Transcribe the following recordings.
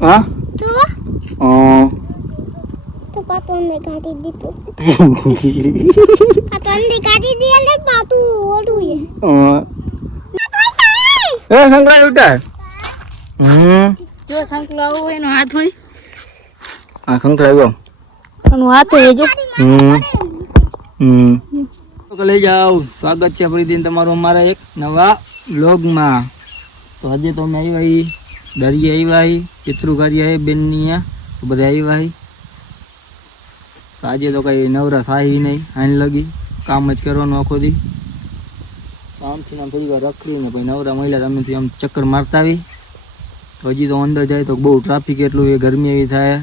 હા તો પાતોને કાઢી દીધું પાતોને કાઢી દે ને પાતું ઓડું એ સંકળાય ઉઠા જો સંકળાવો હોય એનો હાથ હોય હા સંકળાયો એનો હાથ હોય જો તો લઈ જાઓ. સ્વાગત છે ફરીથી તમારું અમારા એક નવા વ્લોગમાં. તો હજી તો અમે આવ્યા દરિયા આવ્યા પિતૃકારી આવે બેનની તો બધા આવ્યા તો આજે તો કઈ નવરા થાય નહીં. હાન લગી કામ જ કરવાનું આખો દી. તો આમથી આમ થોડી વાર રખડીને પછી નવરા મહિલા અમેથી આમ ચક્કર મારતા આવી. તો હજી તો અંદર જાય તો બહુ ટ્રાફિક એટલું એ ગરમી એવી થાય.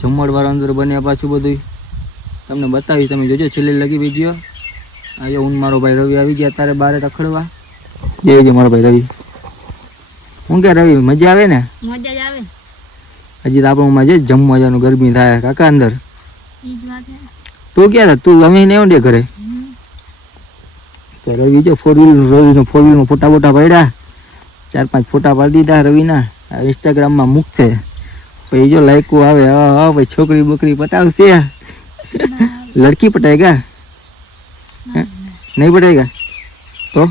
જમણવાળા અંદર બન્યા પાછું બધું તમને બતાવી. તમે જોજો છેલ્લે લગી વિડીયો. આજે હું મારો ભાઈ રવિ આવી ગયા તારે બારે રખડવા. જય જય મારો ભાઈ રવિ. હું કે રવિ મજા આવે ને? મજા જ આવે. હજી તો આપણું છે જમવા જવાનું ગરમી થાય કાકા અંદર. ઈ જ વાત છે. તું ક્યારે તું અમે નહીં દે ઘરે તો રવિ જો રવિનો ફોર વ્હીલમાં ફોટા પડ્યા 4-5 ફોટા પાડી દીધા રવિના. ઇન્સ્ટાગ્રામમાં મૂકશે પછી જો લાઈકો આવે હા ભાઈ છોકરી બોકરી પટાવશે. લડકી પટાएगा नहीं पटाएगा तो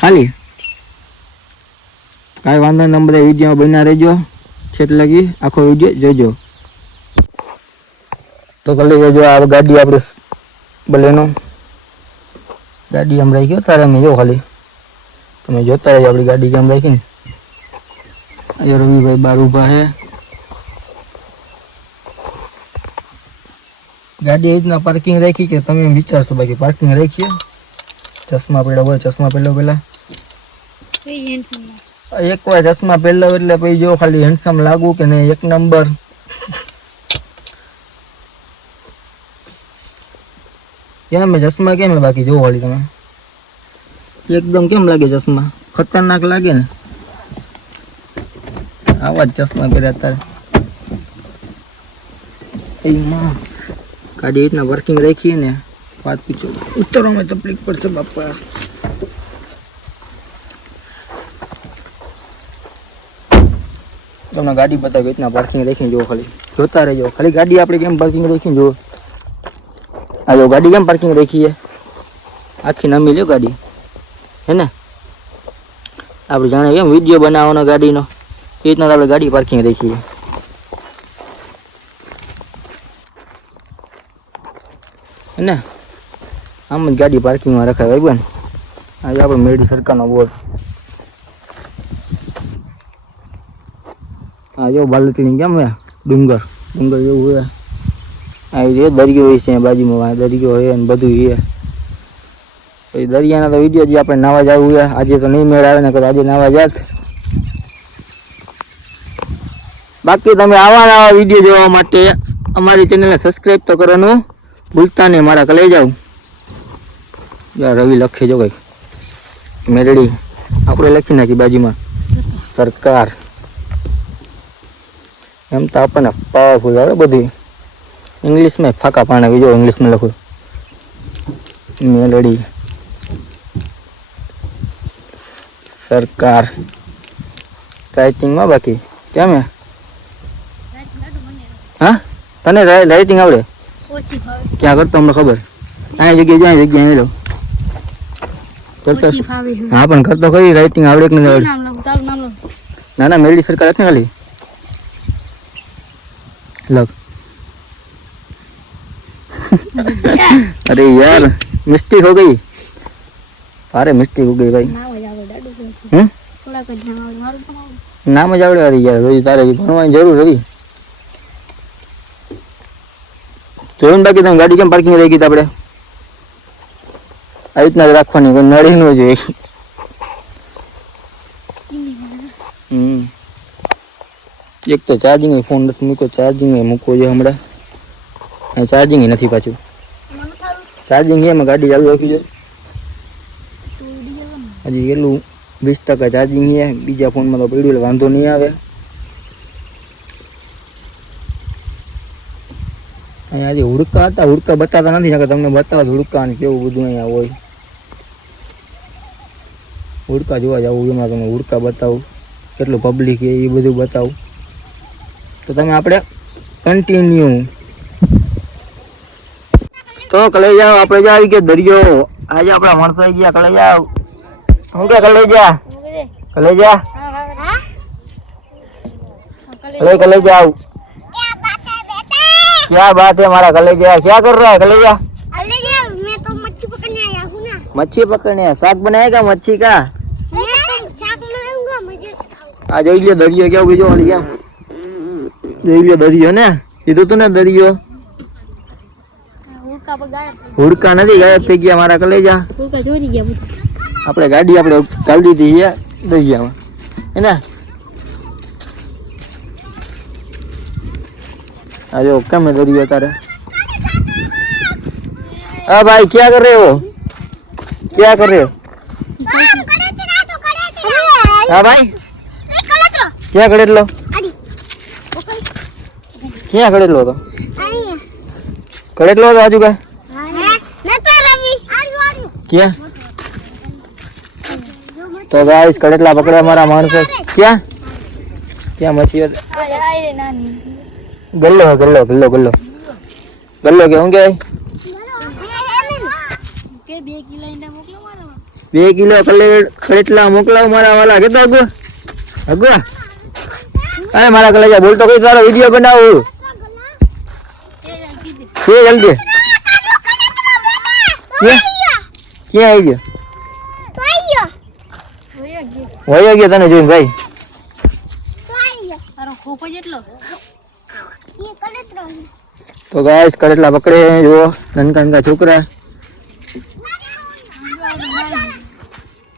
खाली કાંઈ વાંધો નહીં. બધા વિડીયો બન્યા રહેજો છેટ લગી આખો વિડીયો જોજો. તો કરી લેજો આ ગાડી આપણે બલેનો ગાડી આમ રાખી તારે અમે જો ખાલી તમે જોતા રહેજો આપણી ગાડી કેમ રાખીને. આજે રવિભાઈ બાર ઊભા છે. ગાડી એ રીતના પાર્કિંગ રાખી કે તમે એમ વિચારશો બાકી પાર્કિંગ રાખીએ. ચશ્મા પડ્યા હોય ચશ્મા પહેલો પેલા એક વાર ચશ્મા પહેલો એટલે પછી જો ખાલી હેન્ડસમ લાગુ કે નહીં એક નંબર. કેમ ચશ્મા કેમ બાકી જો ખાલી તમે એકદમ કેમ લાગે ચશ્મા ખતરનાક લાગે ને. આવા જ ચશ્મા પહેર્યા તારે એમાં ગાડી રીતના વર્કિંગ રાખીએ ને વાત પૂછો ઉતરવામાં તકલીફ પડશે બાપા. તમને ગાડી બતાવી રીતના પાર્કિંગ રાખીને જુઓ ખાલી જોતા રહેજો ખાલી ગાડી આપણે કેમ પાર્કિંગ રાખીને જુઓ. આ જો ગાડી કેમ પાર્કિંગ રાખીએ આખી નમી લ્યો ગાડી હે ને. આપણે જાણે કેમ વિડીયો બનાવવાનો ગાડીનો એ રીતના આપણે ગાડી પાર્કિંગ રાખીએ ને. આમ જ ગાડી પાર્કિંગમાં રખાય ભાઈ બન. આજે આપણે મેરડી સરકારનો બોર્ડ. હા જો બાલતીની કેમ હે ડુંગર જેવું હોય. આ જે દરિયો હોય છે બાજુમાં દરિયો હોય ને બધું છે. પછી દરિયાના તો વિડીયો જે આપણે નાવા જવું હોય આજે તો નહીં મેળ આવે ને તો આજે નાવા જાત. બાકી તમે આવા વિડીયો જોવા માટે અમારી ચેનલને સબસ્ક્રાઈબ તો કરવાનું ભૂલતા નહીં. મારા કલે જાવ રવિ લખે જો કઈ મેરડી આપણે લખી નાખી બાજુમાં સરકાર. એમ તો આપણને પાવરફુલ આવે બધી ઇંગ્લિશમાં ફાંકા પાણા બીજો ઇંગ્લિશમાં લખું મેલડી સરકાર રાઇટિંગમાં. બાકી કેમ હે હા તને રાઇટિંગ આવડે? ક્યાં કરતો અમને ખબર આ જગ્યાએ જગ્યાએ લો કરતો. હા પણ કરતો ખરી રાઇટિંગ આવડે કે નથી આવડે? ના ના મેરડી સરકાર હતી ખાલી लग अरे यार मिस्टेक हो गई. अरे मिस्टेक हो गई भाई. नाम જ આવડે અરે યાર રોજ તારે ભણવાની જરૂર હતી. જોઈને બાકી તમે ગાડી કેમ પાર્કિંગ રહી ગઈ આપણે આ રીતના જ રાખવાની કોઈ નડી ન જોઈએ. એક તો ચાર્જિંગ ફોન નથી મૂકો ચાર્જિંગ મૂકવો જોઈએ હમણાં. ચાર્જિંગ નથી પાછું ચાર્જિંગ એમાં ગાડી ચાલુ રાખી જોઈએ. હજી કેટલું 20% ચાર્જિંગ છે. બીજા ફોનમાં તો પડ્યું એટલે વાંધો નહીં આવે. અહીંયા આજે હુડકા હતા હુડકા બતાવતા નથી નકર તમને બતાવો હુડકા ને કેવું બધું અહીંયા હોય. હુડકા જોવા જવું એમાં તમે હુડકા બતાવું કેટલું પબ્લિક છે એ બધું બતાવું તો તમે આપણે કન્ટિન્યુ તો કલે જાઓ આપણે જ આવી ગયા દરિયો આજે આપણા માણસો આવી ગયા કલે જાઓ હું કે કલે જા कले जाओ क्या बात है हमारा कलेजा क्या कर रहा है कलेजा मैं तो मच्छी पकड़ने आया हूँ ना मच्छी पकड़ने साग बनाएगा मच्छी का मैं तो साग बनाऊंगा मुझे सिखाओ आ जो लियो दरियो क्या बीजो वाली क्या जो लियो दरियो ने कीधु तू ने दरियो हुड़का नहीं गायब થઈ ગયા મારા કલેજા હુડકા ચોરી ગયા આપણે ગાડી આપણે કાલ દીધી છે દરિયામાં હે ને अरे ओके मैं दरिया तारे हाँ भाई क्या कर रहे हो क्या कर रहे हो हाँ भाई क्या करे लो क्या करे लो तो करे लो तो आजू का क्या तो गाइस कड़ेटला पकड़े हमारा मानस क्या क्या मछली गल्लो है गल्लो गल्लो गल्लो गल्लो के होंगे કે 2 કિલો ઈંડા મોકલો મારા 2 કિલો કલેટલા મોકલાવ મારા વાલા કે તો અગુ અરે મારા કલેજા બોલ તો કઈ તારો વિડિયો બનાવું કે જલ્દી ક્યાં આવી ગયો વયો ગયો તને જોઈને ભાઈ તારો ખોપો જેટલો तो गाइस करेटला पकड़े हैं जो ननका ननका छोकरा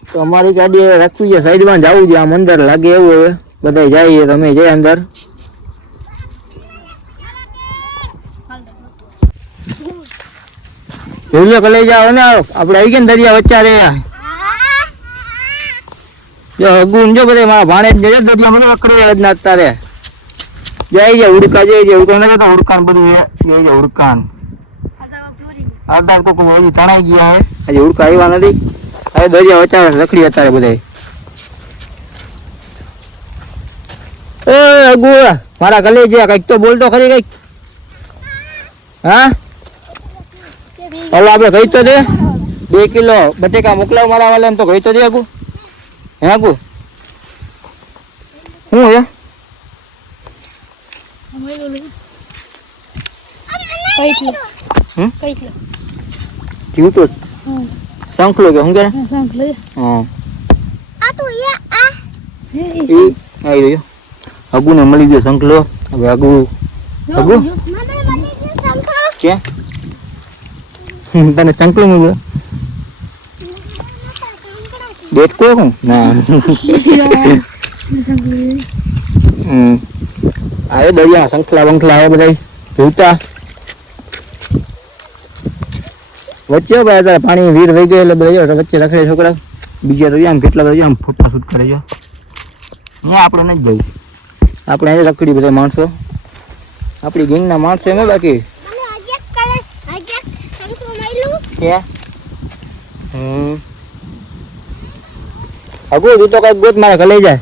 तो हमारी गाड़ी रखी है साइड में जाऊ जे आम अंदर लागे એવું હવે બધા જઈએ તમે જઈ અંદર જોઈ લો લઈ જાઓ ને આપણે આવી ગયા દરિયા વચ્ચે રે જો ગુણ જો બધે મારા ભાણેજ જજો દરિયા મને પકડે જ ના તારે જઈ જાય ઉડકા જઈ જાય ઉડકા નતો ઉડકાન બધું જઈ જાય ઉડકાન આધાર તો કોઈ તણાઈ ગયા હે આજે ઉડકા આવ્યા નથી હવે દરિયા વચ્ચે રખડી અત્યારે બધા એ અગુ મારા ગલે જે કઈક તો બોલ તો ખરી કઈક હા હવે આપણે કહી તો દે 2 કિલો બટેકા મોકલાવ મારા વાલે એમ તો કહી તો દે અગુ હે અગુ હું હે क्यों तो संखलो के होंगे हां आ तो ये आ ई आई रही अगु ने मળી ગયો સંખલો હવે અગુ અગુ મને સંખલો क्या તને સંખલો મળ્યો ડેટ કો હું ના આયો દરિયા સંખલા બંખલા આવે બધાય જોતા વચ્ચે ભાઈ અત્યારે પાણી વીર વહી ગઈ એટલે બધા વચ્ચે રખડે છોકરા બીજા તો આમ કેટલા બધા આમ ફોટા શૂટ કરે છે અહીંયા આપણે નથી જવું આપણે અહીંયા રખડી બધા માણસો આપણી ગેંગના માણસો એમ બાકી મને અજક કરે અજક સંખલો મળ્યું ક્યાં અગુ તું તો કઈક ગોત મારા ઘરે જાય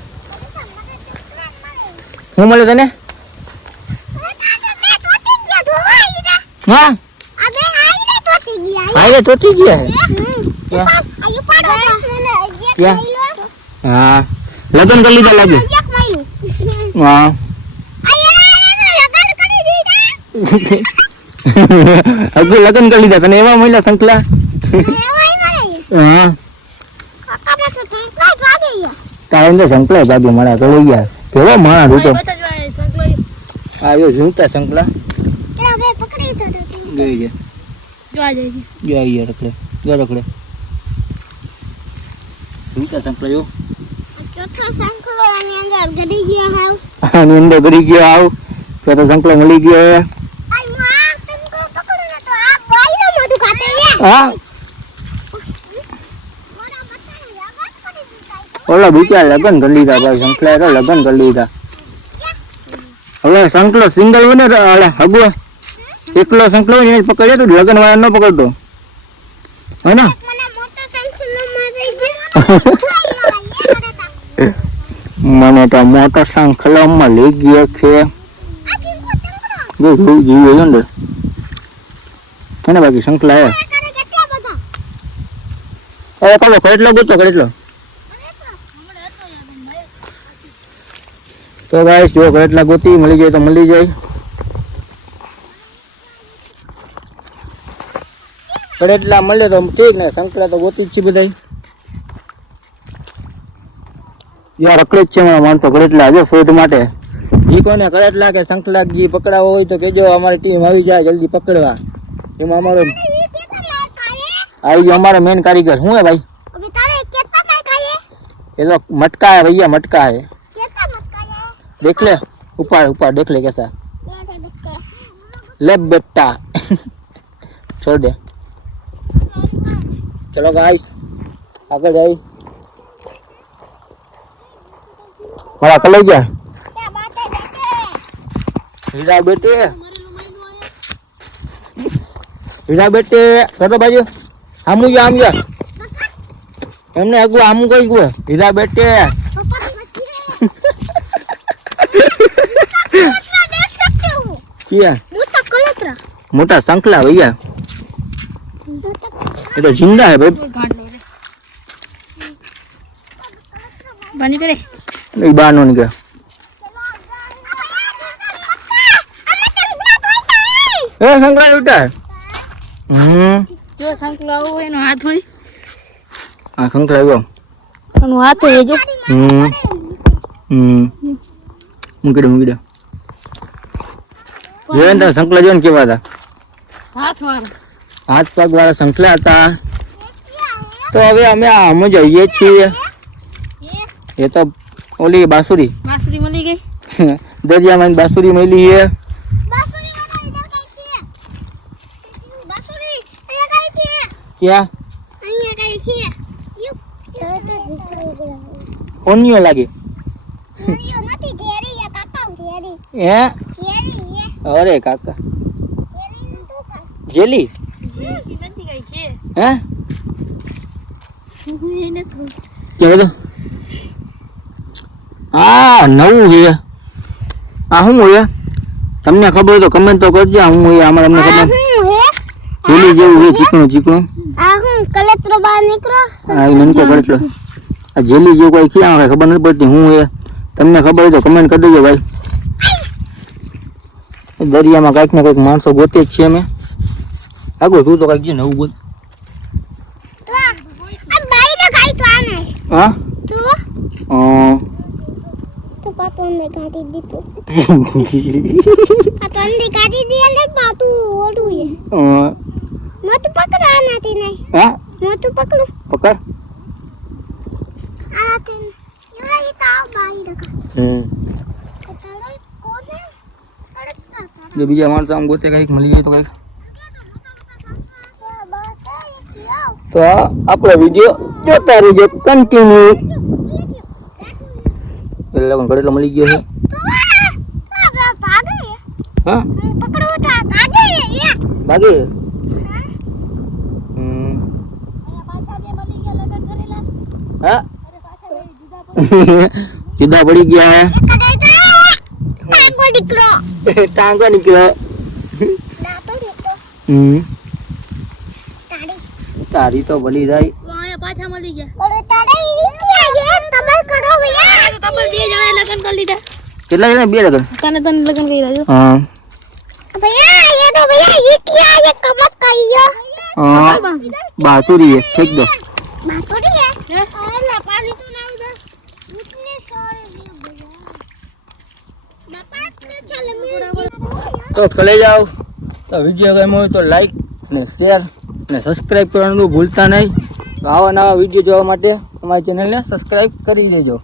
હું મળે તને હા अरे टूटी गया है क्या क्या हाँ लगन कर लीजिए लगे हाँ अगू लगन कर लीजिए तने एवा महिला संकला हाँ टाइम तो संकला भागी मारा तो लई गया केवा मारा रूटो आयो झूठा संकला गई है જો આ જાયગી ગયા યાર રખડે જો રખડે રૂટા સંકળો જો ચોથો સંખલો આની અંદર ગડી ગયો હાવ આની અંદર ગડી ગયો આવ ચોથો સંકળો મળી ગયો હે આ સંખલો પકડો ને તો આ બાઈનો મોઢું કાપે હા મોરા મસાને લગન કરી દીધા ઓલા બીજા લગન કરી લીધા ભાઈ સંકળા તો લગન કરી લીધા હવે સંકળો સિંગલ બને ઓલા હગો એકલો સંકળો ને પકડ્યો તો લગન વાળા ન પકડતો હે ને મને મોટો સંખલો મારી ગયો મને તો મોટર શંખલામાં લઈ ગયો છે. જો જીવે છે અંદર અને બાકી શંખલા હે. હવે કલો કરેટલો ગોતો કરેટલો. તો ગાઈસ જો કરેટલા ગોતી મળી જાય તો મળી જાય. કરેટલા મળે તો ઠીક ને, શંખલા તો ગોતી જ છે બધા. યાર રખડે જ છે મારા માનતો કરેટલા જો શોધ માટે. ઈ કોને કરેટલા કે શંખલા જી પકડાવો હોય તો કેજો, અમારી ટીમ આવી જાય જલ્દી પકડવા. એમાં અમારો આવી ગયો અમારો મેન કારીગર. શું હે ભાઈ? ये तो मटका है भैया, मटका है. देख ले ऊपर ऊपर देख ले कैसा. ले बेटा छोड़ दे. चलो गाइस आगे जाइए. बड़ा कल गया हीरा बेटे. हीरा बेटे करो बाजू. हम गया એમને આગુ આમું કઈ ગયું હીરા બેટે. મોટા શંખલા ભૈયા, એ તો जिंदा है भाई. पानी करे नहीं बाहर नो निकले. ए શંખલા ઉઠા. જો શંખલા આવો એનો હાથ હોય. આ શંખલા આવ્યો એનો હાથ હોય જો. મૂકી દે. જોઈને તો શંખલા જોઈને કેવા હતા? હાથ વાળા, હાથ પગ વાળા શંખલા હતા. તો હવે અમે આમ જઈએ છીએ. એ તો ઓલી બાસુરી મળી ગઈ. દરિયામાં બાસુરી મળી છે. ક્યાં ઓનિયો લાગે હે? અરે કાકા જેલી હે કે બધું. હા નવું છે આ. શું હોય તમને ખબર હોય તો કમેન્ટ તો કરજો. હું હોય આમાં તમને ખબર જેલી જેવું છે, ચીકણું ચીકણું. હા એ નનકો કરેટલો. આ જેલી જેવું કોઈ ક્યાં ખબર નથી પડતી. હું એ તમને ખબર હોય તો કમેન્ટ કરી દેજો ભાઈ. દરિયામાં કાંઈક ને કંઈક માણસો ગોતે જ છે અમે. આગળ તું તો કાંઈક છે નવું ગોત. હા પકડ. જો બીજા માણસો આમ ગોતે કંઈક મળી જાય તો કંઈક. તો આપણો વિડીયો જોતા રહેજો કન્ટિન્યુ. પેલા લોકો કરેટલો મળી ગયો છે. હા ભાગે. હા જુદા પડી ગયા. ટાંગો નીકળ્યો. તારી તો ભલી જાય. પાછા મળી ગયા. લગન કરી લીધા. કેટલા જણા? 2 લગન. તને લગન કરી દીધા. હા બાસુરી है फेंक दो. तो चले जाओ. तो वीडियो गम्यो હોય તો લાઈક ને શેર ને સબસ્ક્રાઇબ કરવાનું ભૂલતા નહીં. આવા નવા વિડીયો જોવા માટે અમારી ચેનલને સબસ્ક્રાઇબ કરી દેજો.